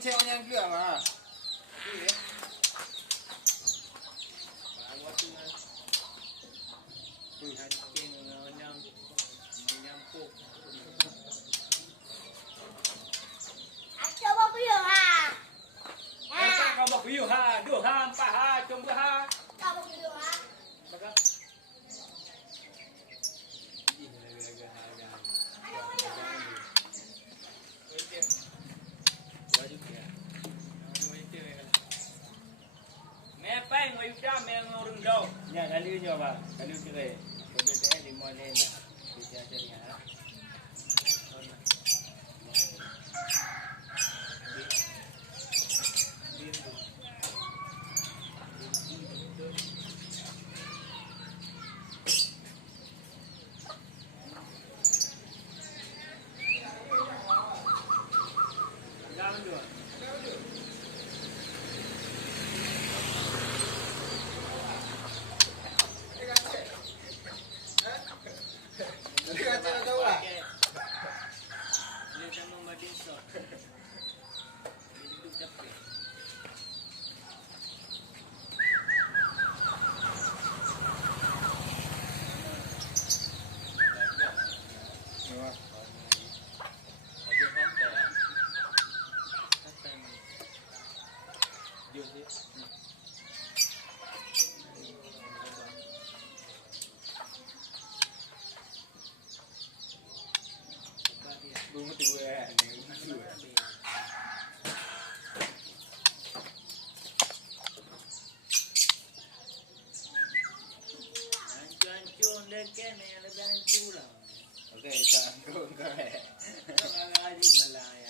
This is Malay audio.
cek yang dia mah. Okey. Bawa tu kan. Hacing menyampuk. Coba beliau ha. Apa kau bawa view ha, 2 ha, 4 ha, coba ha. Coba beliau ha. Baga. Mepeng wa yuda mengurun dau. Ya kali je ba. Kali cerai. Kali teh di mana nak. Dia cari ha. Jangan dua. Dia kata nak tahu lah. Dia sama madin shot. Hidup capek. Wah. Lagi santai. Santai ni. Jom je. Bunga tu ni. Hancur-hancur dekat ni ada hancur lah. Okey, tak angkut kau. Kau ngaji malah ya.